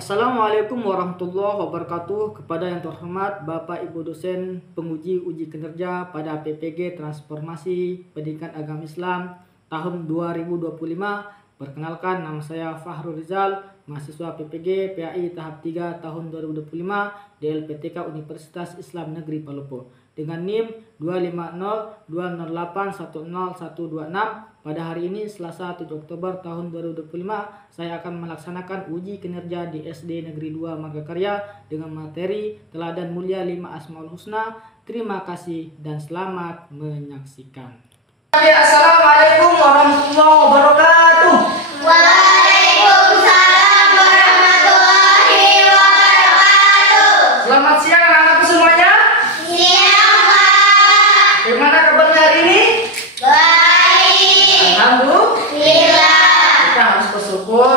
Assalamualaikum warahmatullahi wabarakatuh. Kepada yang terhormat Bapak Ibu dosen penguji uji kinerja pada PPG Transformasi Pendidikan Agama Islam tahun 2025. Perkenalkan, nama saya Fahrul Rizal, mahasiswa PPG PAI tahap 3 tahun 2025 di LPTK Universitas Islam Negeri Palopo dengan NIM 25020810126. Pada hari ini Selasa 7 Oktober tahun 2025 saya akan melaksanakan uji kinerja di SD Negeri 2 Magakarya dengan materi Teladan Mulia 5 Asmaul Husna. Terima kasih dan selamat menyaksikan. Assalamualaikum warahmatullahi wabarakatuh. Waalaikumsalam warahmatullahi wabarakatuh. Selamat siang anak-anakku semuanya. Siang, Pak. Gimana kabarnya hari ini? Baik. Alhamdulillah. Kita harus bersyukur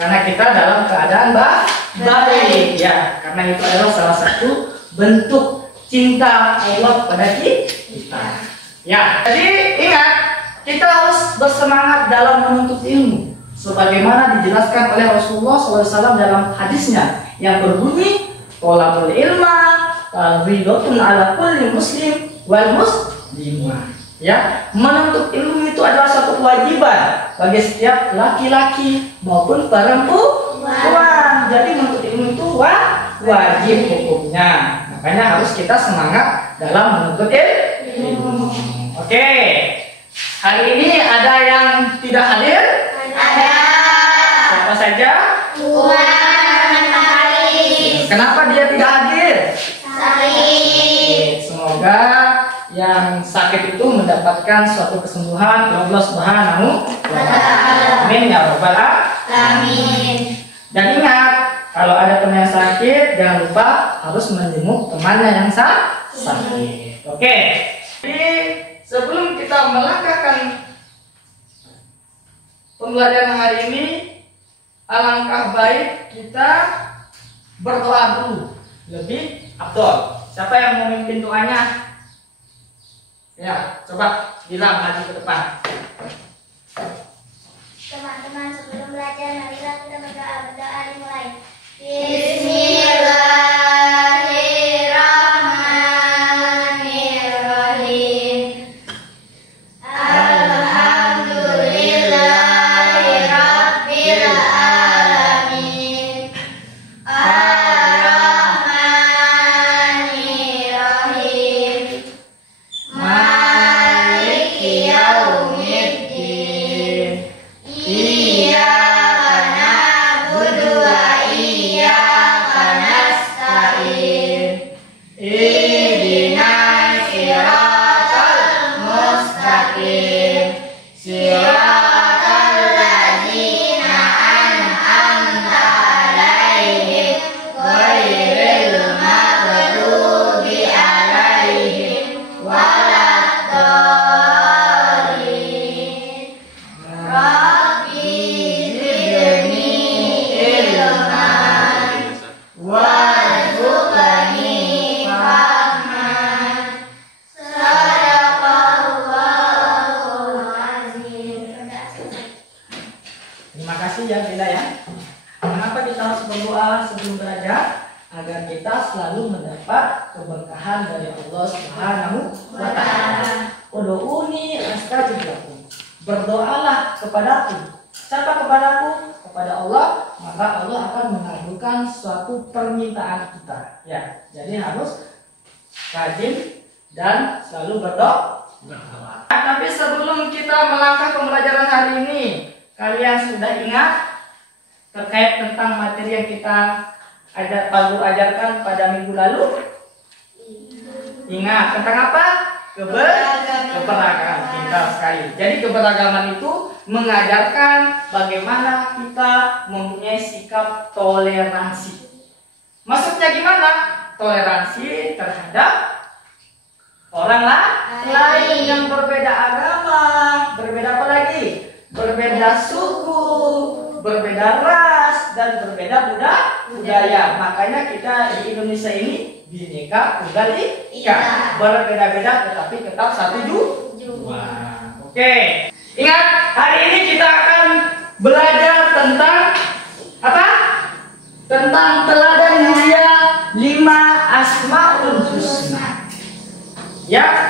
karena kita dalam keadaan baik. Ya, karena itu adalah salah satu bentuk cinta Allah pada kita. Ya, jadi ingat, kita harus bersemangat dalam menuntut ilmu sebagaimana dijelaskan oleh Rasulullah SAW dalam hadisnya yang berbunyi thalabul ilma fardhiyatun ala kulli muslim wal muslimah. Ya, menuntut ilmu itu adalah suatu kewajiban bagi setiap laki-laki maupun perempuan. Jadi menuntut ilmu itu wajib hukumnya. Makanya harus kita semangat dalam menuntut ilmu. Oke, hari ini ada yang tidak hadir? Ada. Siapa saja? Puan Haris. Kenapa dia tidak hadir? Sakit. Semoga yang sakit itu mendapatkan suatu kesembuhan dari Allah Subhanahu wa Ta'ala. Amin ya rabbal Amin. Dan ingat, kalau ada teman yang sakit, jangan lupa harus menjenguk temannya yang sakit. Oke. Jadi sebelum kita melangkahkan pembelajaran hari ini, alangkah baik kita berdoa dulu, lebih afdol. Siapa yang mau memimpin doanya? Ya, coba bilang maju ke depan. Teman-teman, sebelum belajar, marilah kita berdoa. Berdoa dimulai. Bismillahirrahmanirrahim. Alhamdulillahirabbil alamin. Ar-Rahmanirrahim. Maliki yaumiddin. Iyyaka na'budu wa iyyaka nasta'in. Ihdinas siratal mustaqim. Siratal ladzina an'amta 'alaihim ghairil maghdubi 'alaihim waladdallin. Rabbi zidni ilman warzuqni fahman. Sadaqallahul azim. Terima kasih ya Bella ya. Kenapa kita harus berdoa sebelum belajar? Agar kita selalu mendapat keberkahan dari Allah Subhanahu wa Ta'ala. Ud'uni astajib lakum. Berdoalah kepadaku. Siapa kepadaku? Kepada Allah, maka Allah akan mengabulkan suatu permintaan kita. Ya, jadi harus rajin dan selalu berdoa. Tapi sebelum kita melangkah pembelajaran hari ini, kalian sudah ingat terkait tentang materi yang kita ajarkan pada minggu lalu? Ingat tentang apa? Keberagaman. Pintar sekali. Jadi keberagaman itu mengajarkan bagaimana kita mempunyai sikap toleransi. Maksudnya gimana? Toleransi terhadap orang lain yang berbeda agama, berbeda apa lagi? Berbeda suku, berbeda ras, dan berbeda budaya. Makanya kita di Indonesia ini Bhinneka Tunggal Ika, berbeda-beda tetapi tetap satu jua. Oke, ingat hari ini kita akan belajar tentang apa? Tentang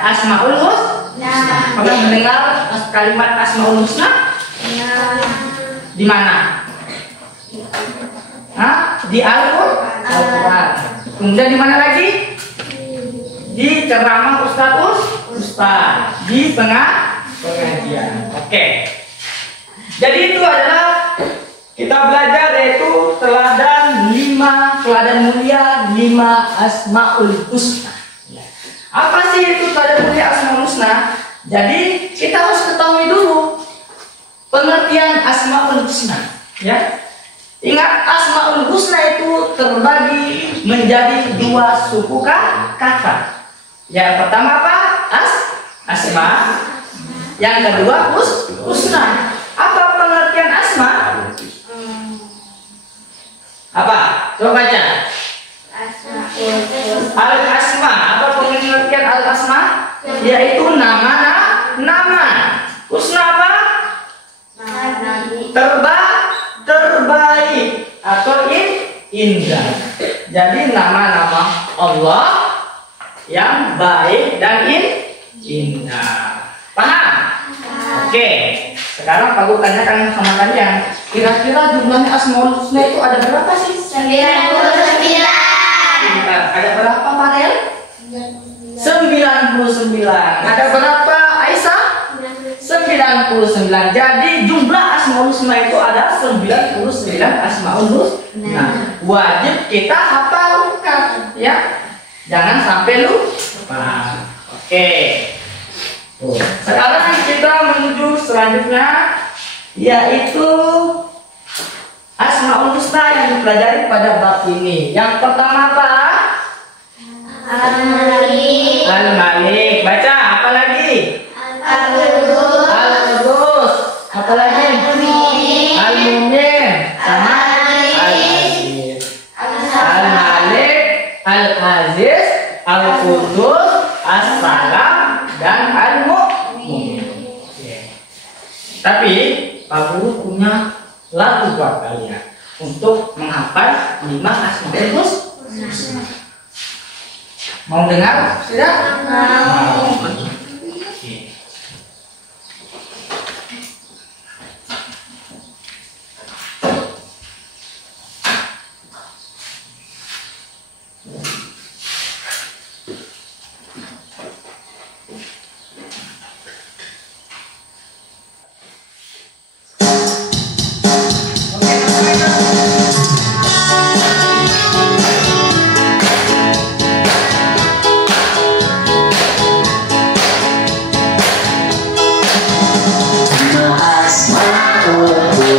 Asmaul Husna? Pernah mendengar kalimat Asmaul Husna? Di mana? Hah? Di Al-Quran. Kemudian di mana lagi? Di ceramah Ustaz, di pengajian. Oke. Jadi itu adalah kita belajar yaitu teladan mulia 5 Asmaul Husna. Apa sih itu teladan mulia Asmaul Husna? Jadi kita harus ketahui dulu pengertian Asmaul Husna, ya. Ingat, Asmaul Husna itu terbagi menjadi 2 suku kata. Yang pertama apa? Asma. Yang kedua Husna. Apa pengertian asma? Apa? Coba baca. Al-asma. Apa pengertian al-asma? Yaitu nama. Husna apa? Terbaik atau indah. Jadi nama-nama Allah yang baik dan indah. Paham? Oke. Sekarang Pak Guru tanyakan sama kalian, kira-kira jumlahnya Asmaul Husna itu ada berapa sih? 99. Ada berapa Farel? 99. Ada berapa Aisyah? 99. Jadi jumlah Asmaul Husna itu ada 99 Asmaul Husna. Wajib kita hafalkan, ya. Jangan sampai lupa. Oke. Sekarang kita menuju selanjutnya, yaitu Asmaul Husna yang dipelajari pada bab ini. Yang pertama apa? Al-Malik. Al-Malik. Baca apa lagi? Al-Qudus. Al-Qudus. Apa lagi? Al-Mu'min. Al-Mu'min. Sama Al-Aziz. Al-Malik, Al-Aziz, Al-Qudus, As-Salam, dan Al-Mu'min. Tapi Pak Guru punya lagu buat kalian untuk menghafal 5 Asmaul Husna. Mau dengar? Tidak? Mau. Oke.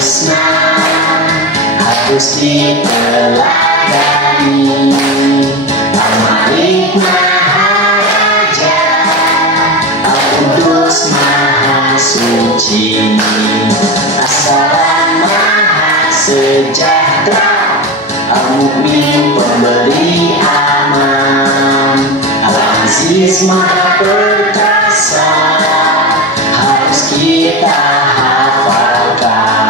Husna harus diteladani. Al-Malik Maharaja, Al-Qudus Maha Suci, As-Salam Maha Sejahtera, Al-Mu'min Pemberi Aman, Al-Aziz Maha Perkasa, harus kita hafalkan.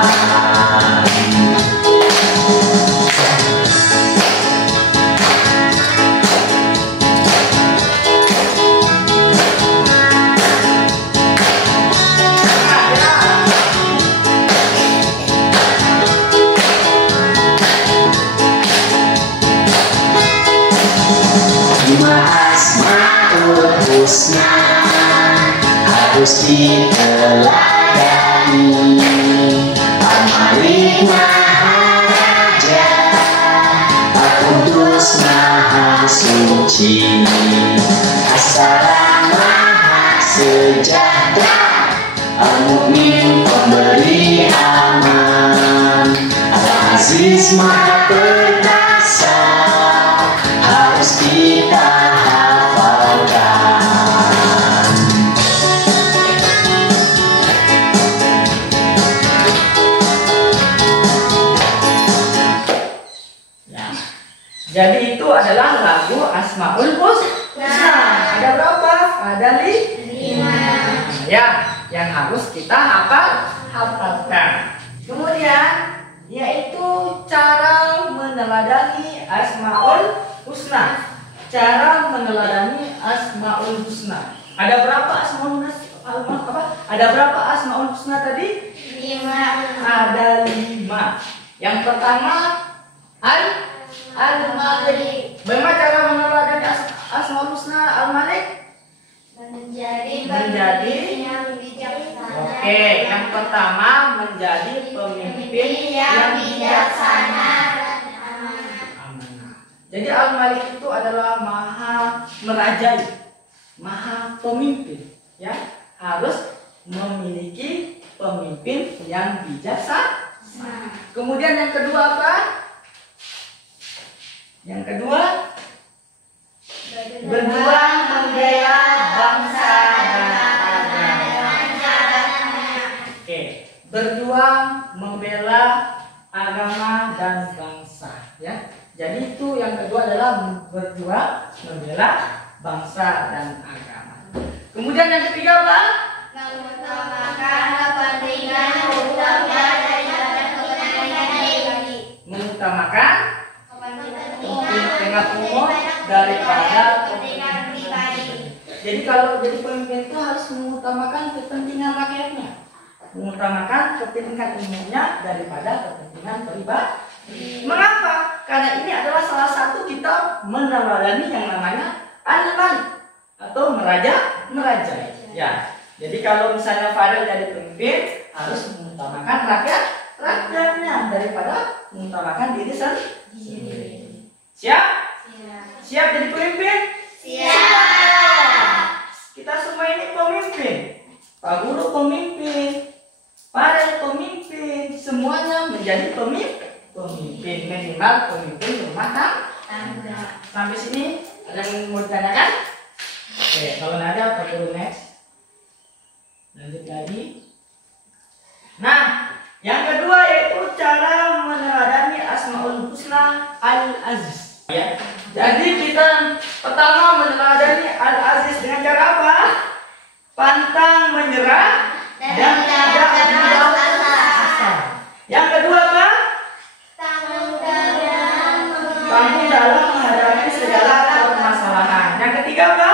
Asmaul Husna harus diteladani. Al-Malik Maharaja, Al-Qudus Maha Suci, As-Salam Maha Sejahtera, Al-Mu'min Pemberi Aman, Al-Aziz Maha Perkasa, harus kita hafalkan. Ya. Jadi itu adalah lagu Asmaul Husna. Ada berapa? Ada 5. Ya, yang harus kita hafalkan. Kemudian yaitu cara meneladani Asmaul Husna. Cara meneladani Asmaul Husna. Ada berapa asmaul husna? Ada berapa asmaul husna tadi? 5. Ada 5. Yang pertama Al-Malik. Bagaimana cara meneladani asmaul husna Al-Malik? Menjadi Menjadi yang bijaksana. Oke, yang pertama menjadi pemimpin yang bijaksana. Amanah. Jadi Al-Malik itu adalah maha merajai, maha pemimpin, ya. Harus memiliki pemimpin yang bijaksana. Kemudian yang kedua apa? Yang kedua, berjuang membela bangsa dan agama. Oke, berjuang membela agama dan bangsa, ya. Jadi itu yang kedua adalah berjuang membela bangsa dan agama. Kemudian yang ketiga apa? Mengutamakan kepentingan utama daripada kepentingan pribadi. Mengutamakan kepentingan umum daripada kepentingan pribadi. Jadi kalau jadi pemimpin itu harus mengutamakan kepentingan rakyatnya, mengutamakan kepentingan umumnya daripada kepentingan pribadi. Mengapa? Karena ini adalah salah satu kita meneladani yang namanya al-malik atau merajai. Ya. Jadi kalau misalnya Farel jadi pemimpin harus mengutamakan rakyatnya daripada mengutamakan diri sendiri. Siap? Siap jadi pemimpin? Siap. Kita semua ini pemimpin. Pak Guru pemimpin, Farel pemimpin, semuanya menjadi pemimpin minimal pemimpin rumah tangga. Sampai sini ada yang mau ditanyakan? Oke, kalau nggak ada Pak Guru next. Lanjut lagi. Nah, yang kedua yaitu cara meneladani asmaul husna al-aziz. Ya. Jadi kita pertama meneladani al-aziz dengan cara apa? Pantang menyerah dan tidak mudah asal. Yang kedua apa? Tangguh dalam menghadapi segala permasalahan. Yang ketiga apa?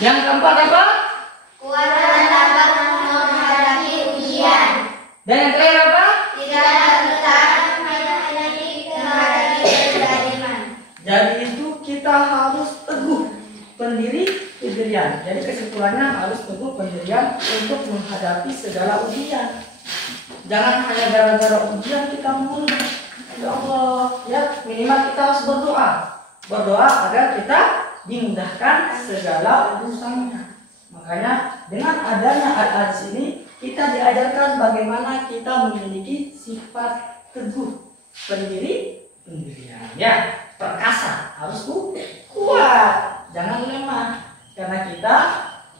Yang keempat apa? Kuat dan dapat menghadapi ujian. Dan yang terakhir apa? Tidak bertahan menghadapi kezaliman. Jadi itu kita harus teguh pendirian. Jadi kesimpulannya harus teguh pendirian untuk menghadapi segala ujian. Jangan hanya gara-gara ujian kita mundur. Ya Allah, ya minimal kita harus berdoa agar kita dimudahkan segala urusannya. Makanya dengan adanya al-aziz ini kita diajarkan bagaimana kita memiliki sifat teguh pendirian, ya, perkasa, harus kuat, jangan lemah. Karena kita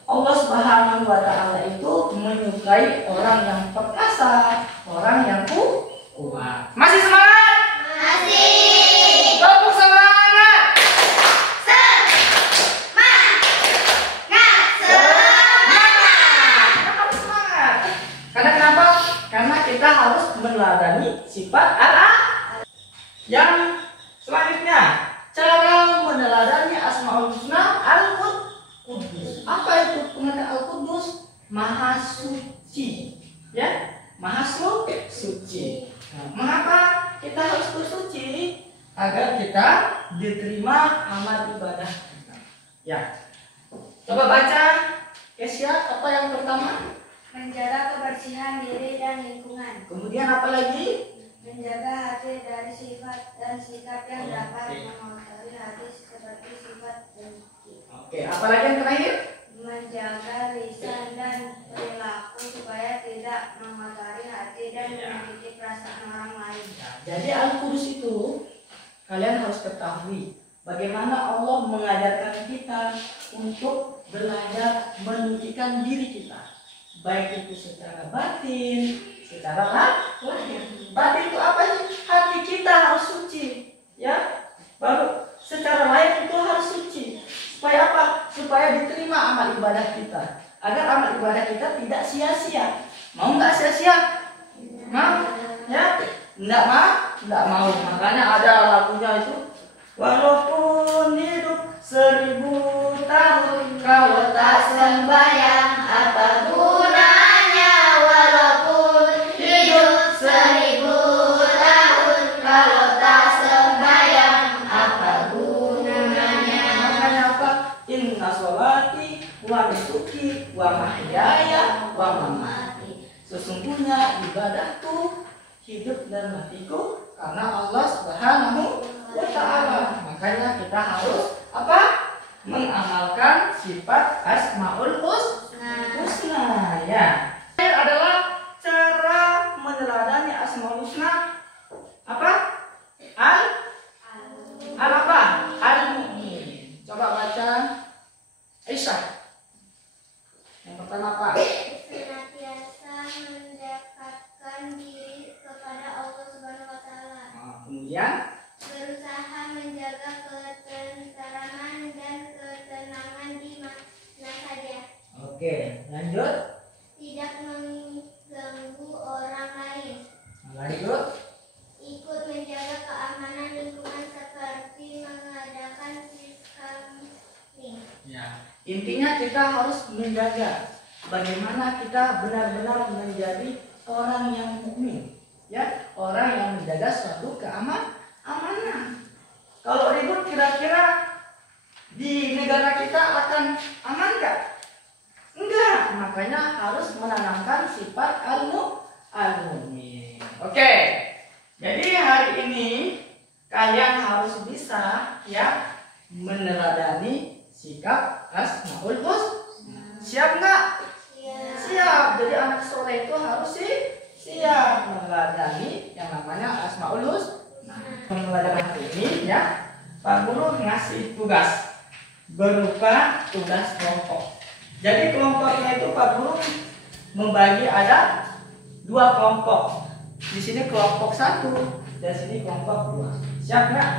Allah Subhanahu wa taala itu menyukai orang yang perkasa, orang yang kuat. Masih semangat? Masih. Tepuk semangat. Karena kenapa? Karena kita harus meneladani sifat Allah. Yang selanjutnya, cara meneladani asmaul husna al-Qudus. Apa itu pengertian al-Qudus? Maha suci. Ya, maha suci. Nah, mengapa kita harus bersuci? Agar kita diterima amal ibadah kita. Ya. Coba baca, Kesia, apa yang pertama? Menjaga kebersihan diri dan lingkungan. Kemudian apa lagi? Menjaga hati dari sifat dan sikap yang dapat mengotori hati seperti sifat dengki. Oke, apa lagi yang terakhir? Menjaga lisan dan perilaku supaya tidak mengotori hati dan menyakiti perasaan orang lain. Jadi Al-Qudus itu kalian harus ketahui bagaimana Allah mengajarkan kita untuk belajar menyucikan diri kita, baik itu secara batin, secara lahir. Batin itu apa sih? Hati kita harus suci, ya. Baru secara lahir itu harus suci. Supaya apa? Supaya diterima amal ibadah kita. Agar amal ibadah kita tidak sia-sia. Mau nggak sia-sia? Mau? Ya? Nggak mau? Nggak mau. Makanya ada lagunya itu. Walaupun sembahyang, apa gunanya walaupun hidup 1000 tahun, kalau tak sembahyang apa gunanya. Makanya apa? Inna sholati wa nusuki wa mahyaya wa mamati. Sesungguhnya ibadahku, hidup dan matiku karena Allah Subhanahu wa Ta'ala. Makanya kita harus apa? Mengamalkan sifat Asmaul Husna. Ya. Ini adalah cara meneladani Asmaul Husna. Apa? Al apa? Al-Mu'min. Coba baca Aisyah. Yang pertama apa? Senantiasa mendekatkan diri kepada Allah Subhanahu wa Ta'ala. Kemudian Berusaha menjaga ketenteraman dan ketenangan di mana saja. oke, lanjut. Tidak mengganggu orang lain. Lanjut. Ikut menjaga keamanan lingkungan seperti mengadakan siskamling. Ya. Intinya kita harus menjaga bagaimana kita benar-benar menjadi orang yang mukmin, ya, orang yang menjaga suatu keamanan. Kalau ribut kira-kira di negara kita akan aman nggak? Enggak, makanya harus menanamkan sifat al-mu'min. Oke. Jadi hari ini kalian harus bisa ya meneladani sikap Asmaul Husna. Siap nggak? Siap. Jadi anak soleh itu harus siap meneladani yang namanya Asmaul Husna. Pembelajaran hari ini ya, Pak Guru ngasih tugas berupa tugas kelompok. Jadi kelompoknya itu Pak Guru membagi ada 2 kelompok. Di sini kelompok 1 dan sini kelompok 2. Siap nggak?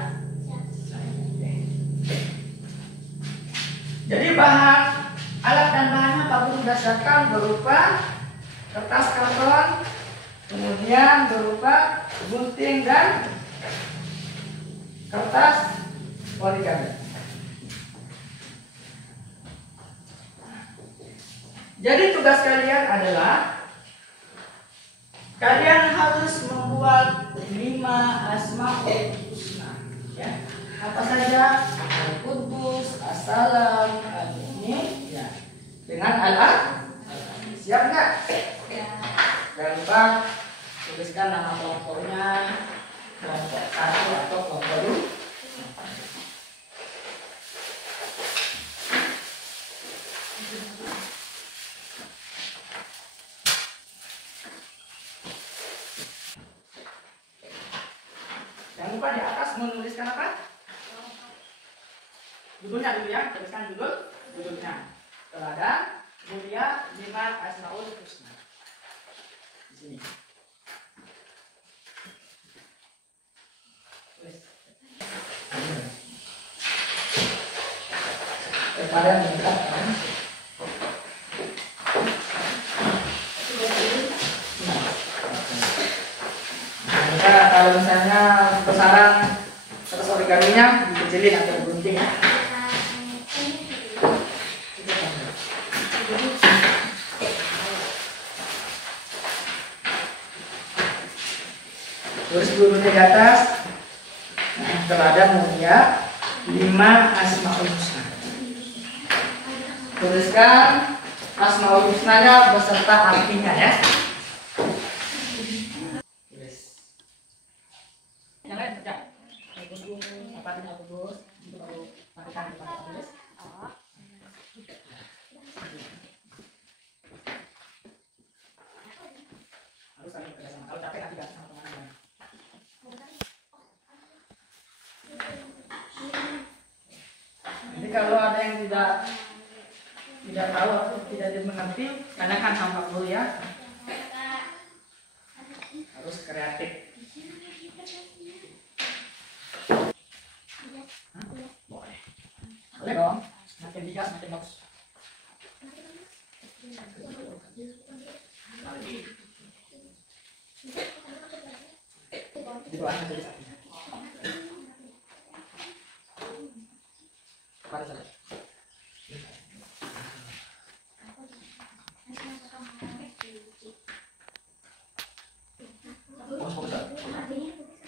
Jadi bahan alat dan bahannya Pak Guru dasarkan berupa kertas karton, kemudian berupa gunting dan kertas origami. Jadi tugas kalian adalah kalian harus membuat 5 Asmaul Husna. Ya. Apa saja? Al-Qudus, As-Salam, Al-Mu'min, ya. Dengan alat. Siap nggak? Jangan lupa tuliskan nama kelompoknya, kelompok 1 atau kelompok 2. Jangan lupa di atas menuliskan apa? Judulnya dulu ya, tuliskan judulnya. Teladan mulia 5 Asmaul Husna. Di sini. Tulis. Daripada meningkat kan? Nah, kalau misalnya besaran terus origaminya dikecilin atau digunting ya. Tulis dulunya di atas. Nah, teladan mulia 5 Asmaul Husna. Tuliskan Asmaul Husnanya beserta artinya ya. Tulis. Yang lain kerja. Apa artinya Kudus? Itu baru pakai tulis. Harus saling kerjasama. Kalau capek nanti gak sama teman-teman. Jadi kalau ada yang tidak tahu atau tidak dimengerti, tanyakan sama Pak Guru ya. Harus kreatif. Hah? Boleh. Boleh dong. Semakin bijak semakin bagus. Di bawahnya tulis artinya. Pada saja.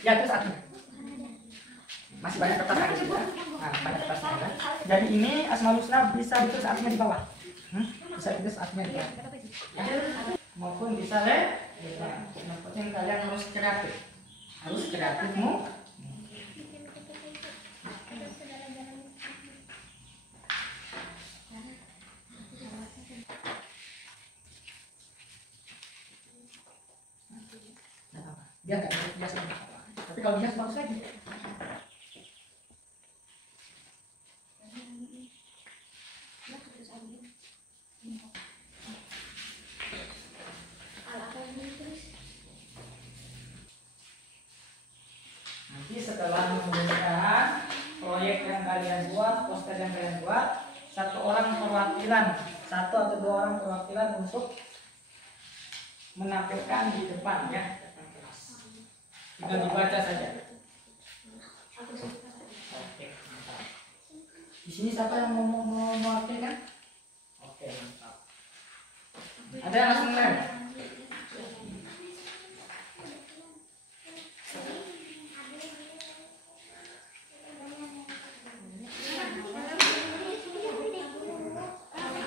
Ya, terus satu. Masih banyak kertas lagi juga. Nah, banyak kertas lagi. Jadi ini Asmaul Husna bisa ditulis artinya di bawah. Bisa ditulis artinya di bawah. Ya. Maupun bisa yang penting kalian harus kreatif. Harus kreatifmu. Dia nggak biasa apa. Tapi kalau biasa bagus lagi. Nanti setelah menggunakan proyek yang kalian buat, poster yang kalian buat, satu atau dua orang perwakilan untuk menampilkan di depan ya, depan kelas. Tinggal dibaca saja. Oke, mantap. Di sini siapa yang mau mewakilkan? Oke, mantap. Ada yang langsung lem?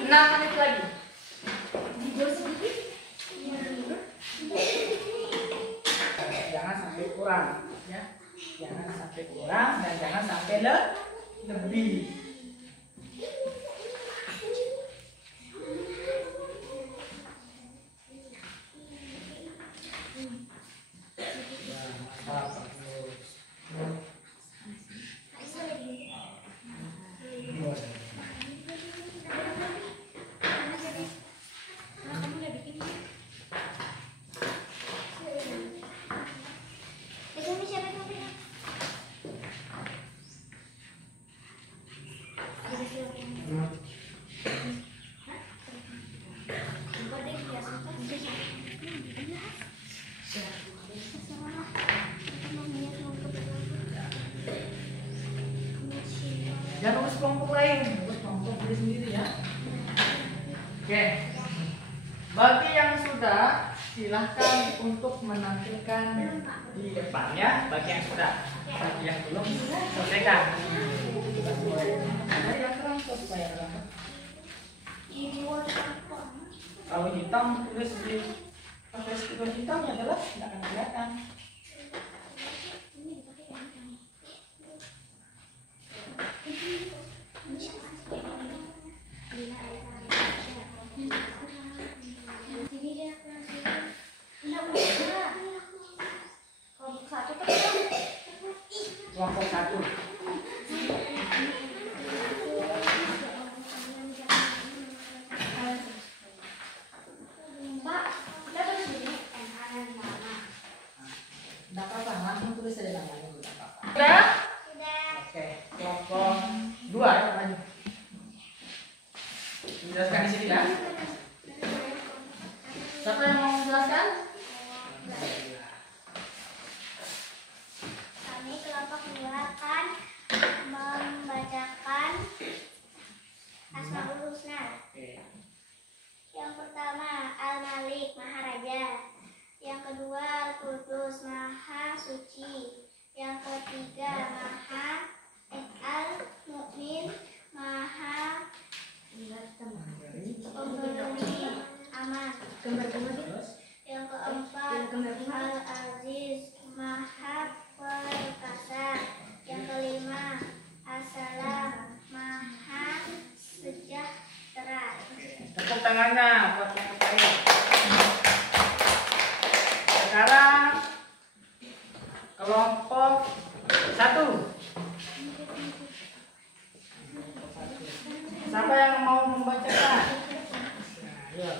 Nah, menit lagi. Jangan sampai kurang, ya. Jangan sampai kurang dan jangan sampai lebih. Jangan urus kelompok lain, urus kelompok diri sendiri ya. Oke. Bagi yang sudah, silahkan untuk menampilkan di depan ya. Bagi yang sudah, bagi yang belum, selesaikan. Ada yang terang supaya terang. Kalau hitam tulis di pakai stiker hitam ya jelas tidak akan kelihatan. Kelompok satu. Tidak apa-apa, langsung tulis saja namanya, tidak apa-apa. Sudah? Sudah. Oke, kelompok dua ya, maju. Jelaskan di sini ya. Siapa yang mau menjelaskan? Kami kelompok dua akan membacakan Asmaul Husna. Yang pertama Al-Malik Maharaja. Yang kedua Al-Qudus Maha Suci. Yang ketiga Al-Mu'min Maha Pemberi Aman. Yang keempat Al-Aziz Maha Perkasa. Yang kelima As-Salam Maha Sejahtera. Tepuk tangannya buat yang terbaik. Sekarang kelompok satu. Siapa yang mau membacakan? Ayo.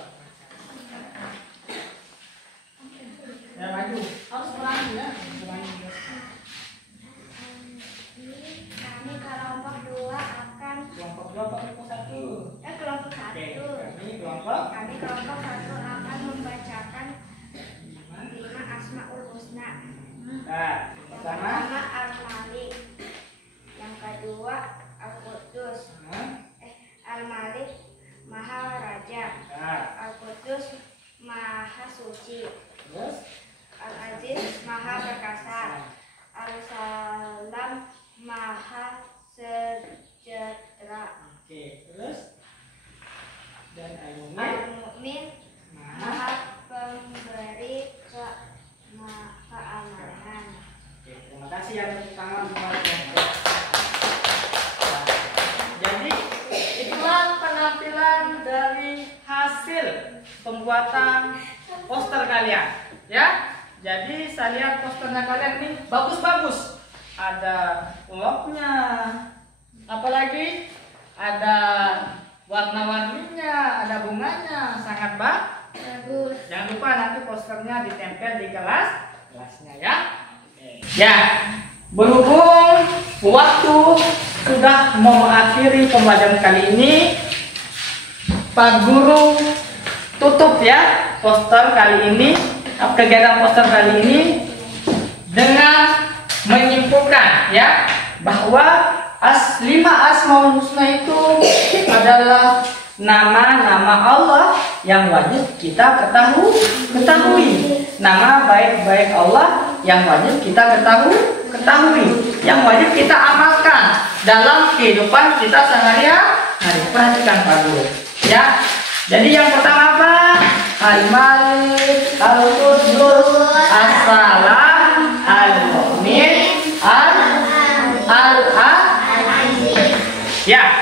Ya maju. Harus berani ya. Kami kelompok dua akan Kelompok dua, kelompok satu. kelompok satu. Kami kelompok. Kami kelompok satu akan membacakan 5 Asmaul Husna. Nah, Yang pertama. pertama Al-Malik. Yang kedua Al-Qudus. Al-Malik Maha Raja. Nah, Al-Qudus Maha Suci. terus. Al-Aziz Maha Perkasa. Al-Salam Maha Sejahtera. Oke, terus dan Al-Mu'min Al-Mu'min Maha Pemberi keamanan. Oke, terima kasih ya tepuk tangan buat kelompok. Jadi itulah penampilan dari hasil pembuatan poster kalian, ya. Jadi saya lihat posternya kalian ini bagus-bagus. Ada uloknya, apalagi ada warna-warninya, ada bunganya, sangat bagus. Jangan lupa nanti posternya ditempel di kelasnya ya. Ya, berhubung waktu sudah mau mengakhiri pembelajaran kali ini, Pak Guru tutup ya poster kali ini, kegiatan poster kali ini dengan menyimpulkan ya bahwa 5 Asmaul Husna itu adalah nama-nama Allah yang wajib kita ketahui. Nama baik-baik Allah yang wajib kita ketahui, yang wajib kita amalkan dalam kehidupan kita sehari-hari. Perhatikan Pak Guru ya. Jadi yang pertama apa? Al-Malik, Al-Qudus, As-Salam, Al-Mu'min, Ya,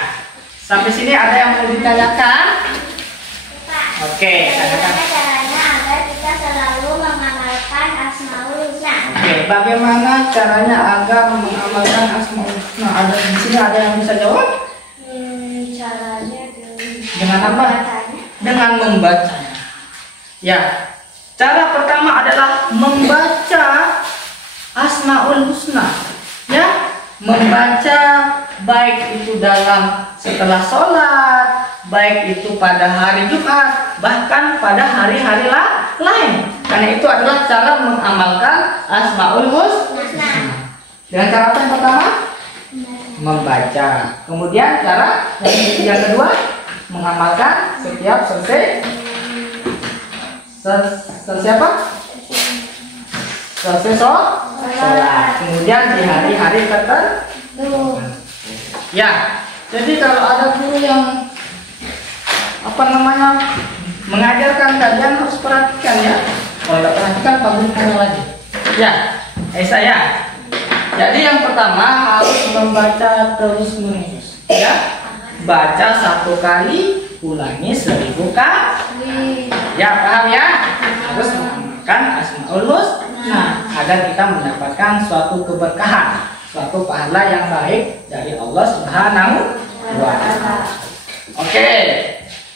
sampai sini ada yang mau ditanyakan? Oke, tanyakan. Caranya agar kita selalu mengamalkan Asmaul Husna. Oke, bagaimana caranya agar mengamalkan Asmaul Husna? Ada di sini ada yang bisa jawab? Caranya Dengan apa? Dengan membacanya. Ya, cara pertama adalah membaca Asmaul Husna. Ya, membaca baik itu dalam setelah sholat, baik itu pada hari Jumat, bahkan pada hari-hari lain. Karena itu adalah cara mengamalkan Asmaul Husna. Dengan cara apa yang pertama? Membaca. Kemudian cara yang kedua, mengamalkan setiap selesai apa? Selesai sholat. Kemudian di hari-hari tertentu. Ya, jadi kalau ada guru yang mengajarkan kalian harus perhatikan ya. Kalau tidak perhatikan, Pak Guru tanya lagi. Ya, saya. Jadi yang pertama harus membaca terus-menerus. Ya, baca 1 kali, ulangi 1000 kali. Ya, paham ya? Harus mengamalkan Asmaul Husna agar kita mendapatkan suatu keberkahan, suatu pahala yang baik dari Allah Subhanahu wa Ta'ala. Oke,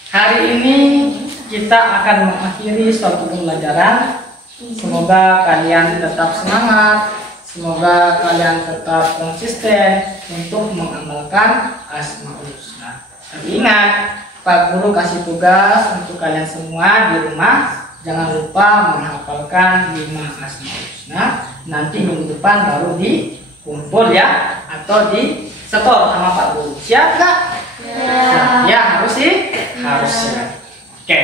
hari ini kita akan mengakhiri suatu pembelajaran. Semoga kalian tetap semangat, semoga kalian tetap konsisten untuk mengamalkan Asmaul Husna. Tapi ingat, Pak Guru kasih tugas untuk kalian semua di rumah. Jangan lupa menghafalkan 5 Asmaul Husna. Nanti minggu depan baru dikumpul ya, atau disetor sama Pak Guru. Siap nggak? Ya, harus sih, harus siap. Oke.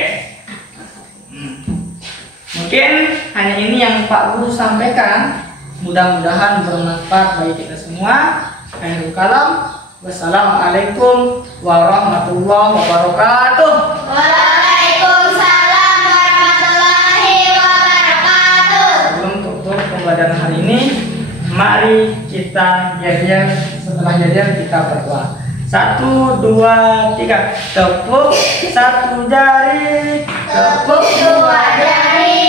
Mungkin hanya ini yang Pak Guru sampaikan. Mudah-mudahan bermanfaat bagi kita semua. Akhirul kalam. Wassalamualaikum warahmatullahi wabarakatuh. Waalaikumsalam warahmatullahi wabarakatuh. Sebelum tutup pembelajaran hari ini, mari kita jadian. Setelah jadian kita berdoa. 1, 2, 3. Tepuk 1 jari, tepuk 2 jari,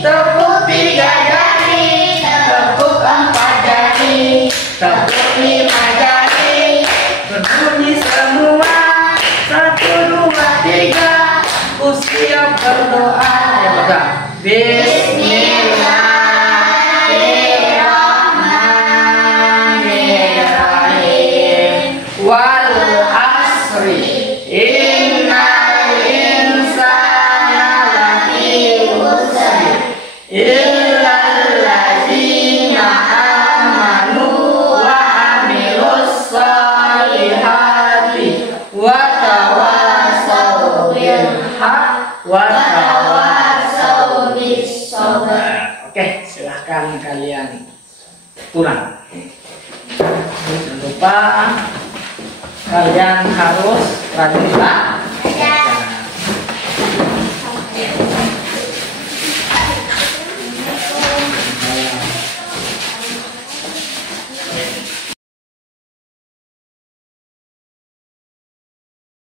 tepuk 3 jari, tepuk 4 jari, tepuk 5 jari. Berbunyi semua 1, 2, 3. Usia berdoa ya betul. Bismillahirrahmanirrahim. Wal asri innal insana lafi khusr illal ladzina amanu wa amilus solihati wa tawassaw bil haq wa tawassaw bis sabr. Oke, silahkan kalian kurang. Jangan lupa kalian harus rajin